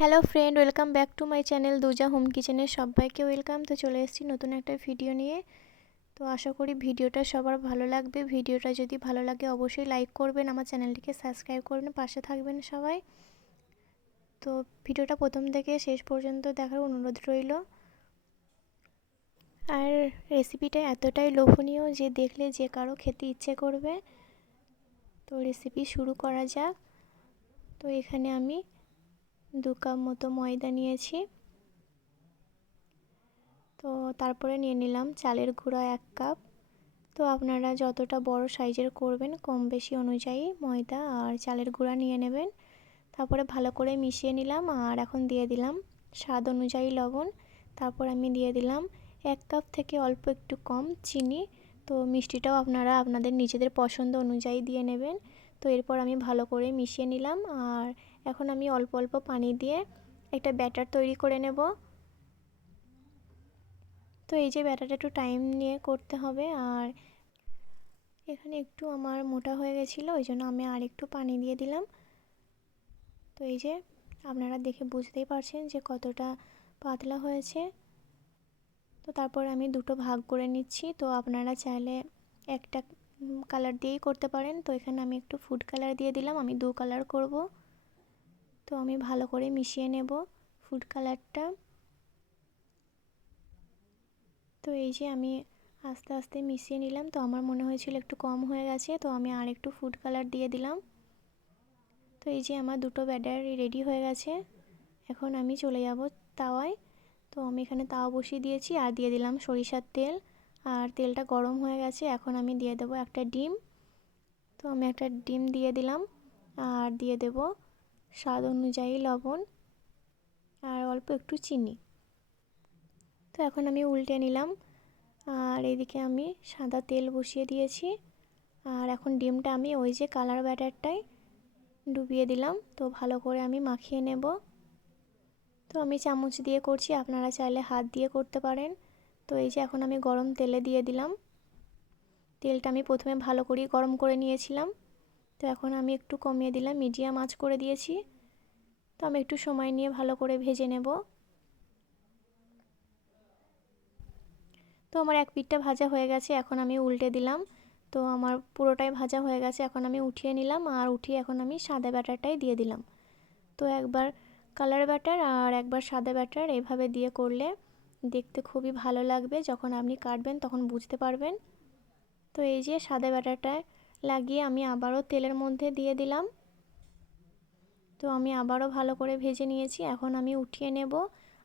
Hello friend welcome back to my channel দুজা home কিচেনের সবাইকে welcome তো চলে এসেছি নতুন একটা ভিডিও নিয়ে। তো আশা করি ভিডিওটা সবার ভালো লাগবে। ভিডিওটা যদি ভালো লাগে অবশ্যই লাইক করবেন, আমার চ্যানেলটিকে সাবস্ক্রাইব করবেন, পাশে থাকবেন সবাই। তো ভিডিওটা প্রথম থেকে শেষ পর্যন্ত দেখার অনুরোধ রইল। আর রেসিপিটা এতটাই লোভনীয় যে দেখলে যে কারও খেতে ইচ্ছে করবে। তো রেসিপি শুরু করা যাক। তো এখানে আমি দু কাপ মতো ময়দা নিয়েছি। তো তারপরে নিয়ে নিলাম চালের গুঁড়া এক কাপ। তো আপনারা যতটা বড় সাইজের করবেন, কম বেশি অনুযায়ী ময়দা আর চালের গুঁড়া নিয়ে নেবেন। তারপরে ভালো করে মিশিয়ে নিলাম আর এখন দিয়ে দিলাম স্বাদ অনুযায়ী লবণ। তারপর আমি দিয়ে দিলাম এক কাপ থেকে অল্প একটু কম চিনি। তো মিষ্টিটাও আপনারা আপনাদের নিজেদের পছন্দ অনুযায়ী দিয়ে নেবেন। তো এরপর আমি ভালো করে মিশিয়ে নিলাম আর এখন আমি অল্প অল্প পানি দিয়ে একটা ব্যাটার তৈরি করে নেব। তো এই যে ব্যাটারটা একটু টাইম নিয়ে করতে হবে আর এখানে একটু আমার মোটা হয়ে গেছিল, ওই জন্য আমি আর একটু পানি দিয়ে দিলাম। তো এই যে আপনারা দেখে বুঝতেই পারছেন যে কতটা পাতলা হয়েছে। তো তারপর আমি দুটো ভাগ করে নিচ্ছি, তো আপনারা চাইলে একটা কালার দিয়েই করতে পারেন। তো এখানে আমি একটু ফুড কালার দিয়ে দিলাম, আমি দু কালার করব। তো আমি ভালো করে মিশিয়ে নেব ফুড কালারটা। তো এই যে আমি আস্তে আস্তে মিশিয়ে নিলাম, তো আমার মনে হয়েছিল একটু কম হয়ে গেছে, তো আমি আর একটু ফুড কালার দিয়ে দিলাম। তো এই যে আমার দুটো ব্যাটার রেডি হয়ে গেছে, এখন আমি চলে যাব তাওয়ায়। তো আমি এখানে তাওয়া বসিয়ে দিয়েছি আর দিয়ে দিলাম সরিষার তেল। আর তেলটা গরম হয়ে গেছে, এখন আমি দিয়ে দেবো একটা ডিম। তো আমি একটা ডিম দিয়ে দিলাম, আর দিয়ে দেব স্বাদ অনুযায়ী লবণ আর অল্প একটু চিনি। তো এখন আমি উল্টে নিলাম। আর এদিকে আমি সাদা তেল বসিয়ে দিয়েছি। আর এখন ডিমটা আমি ওই যে কালার ব্যাটারটাই ডুবিয়ে দিলাম। তো ভালো করে আমি মাখিয়ে নেব। তো আমি চামচ দিয়ে করছি। আপনারা চাইলে হাত দিয়ে করতে পারেন। তো এই যে এখন আমি গরম তেলে দিয়ে দিলাম। তেলটা আমি প্রথমে ভালো করে গরম করে নিয়েছিলাম। তো এখন আমি একটু কমিয়ে দিলাম, মিডিয়াম আঁচ করে দিয়েছি। তো আমি একটু সময় নিয়ে ভালো করে ভেজে নেব। তো আমার এক পিঠটা ভাজা হয়ে গেছে, এখন আমি উল্টে দিলাম। তো আমার পুরোটাই ভাজা হয়ে গেছে, এখন আমি উঠিয়ে নিলাম আর উঠিয়ে এখন আমি সাদা ব্যাটারটাই দিয়ে দিলাম। তো একবার কালার ব্যাটার আর একবার সাদা ব্যাটার এভাবে দিয়ে করলে দেখতে খুবই ভালো লাগবে। যখন আপনি কাটবেন তখন বুঝতে পারবেন। তো এই যে সাদা ব্যাটারটা লাগিয়ে আমি আবারও তেলের মধ্যে দিয়ে দিলাম। তো আমি আবারও ভালো করে ভেজে নিয়েছি, এখন আমি উঠিয়ে নেব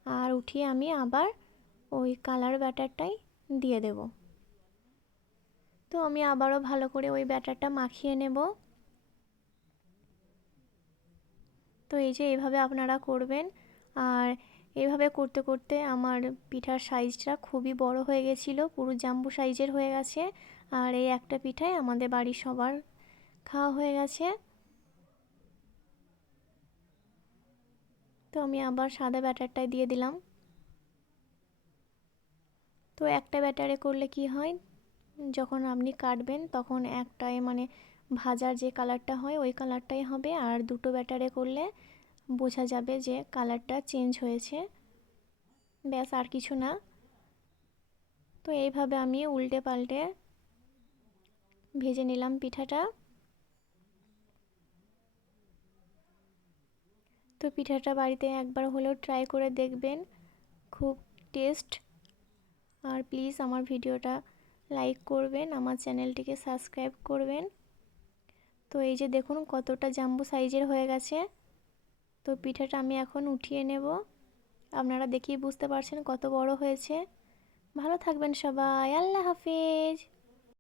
আর উঠিয়ে আমি আবার ওই কালার ব্যাটারটাই দিয়ে দেব। তো আমি আবারও ভালো করে ওই ব্যাটারটা মাখিয়ে নেব। তো এই যে এইভাবে আপনারা করবেন, আর এভাবে করতে করতে আমার পিঠার সাইজটা খুবই বড় হয়ে গেছিল, পুরো জাম্বু সাইজের হয়ে গেছে। আর এই একটা পিঠাই আমাদের বাড়ির সবার খাওয়া হয়ে গেছে। তো আমি আবার সাদা ব্যাটারটাই দিয়ে দিলাম। তো একটা ব্যাটারে করলে কি হয়, যখন আপনি কাটবেন তখন একটাই মানে ভাজার যে কালারটা হয় ওই কালারটাই হবে আর দুটো ব্যাটারে করলে বোঝা যাবে যে কালারটা চেঞ্জ হয়েছে। ব্যাস আর কিছু না। তো এইভাবে আমি উল্টে পাল্টে ভেজে নিলাম পিঠাটা। তো পিঠাটা বাড়িতে একবার হলেও ট্রাই করে দেখবেন, খুব টেস্ট আর প্লিজ আমার ভিডিওটা লাইক করবেন, আমার চ্যানেলটিকে সাবস্ক্রাইব করবেন। তো এই যে দেখুন কতটা জাম্বু সাইজের হয়ে গেছে। তো পিঠাটা আমি এখন উঠিয়ে নেব। আপনারা দেখেই বুঝতে পারছেন কত বড় হয়েছে। ভালো থাকবেন সবাই, আল্লাহ হাফিজ।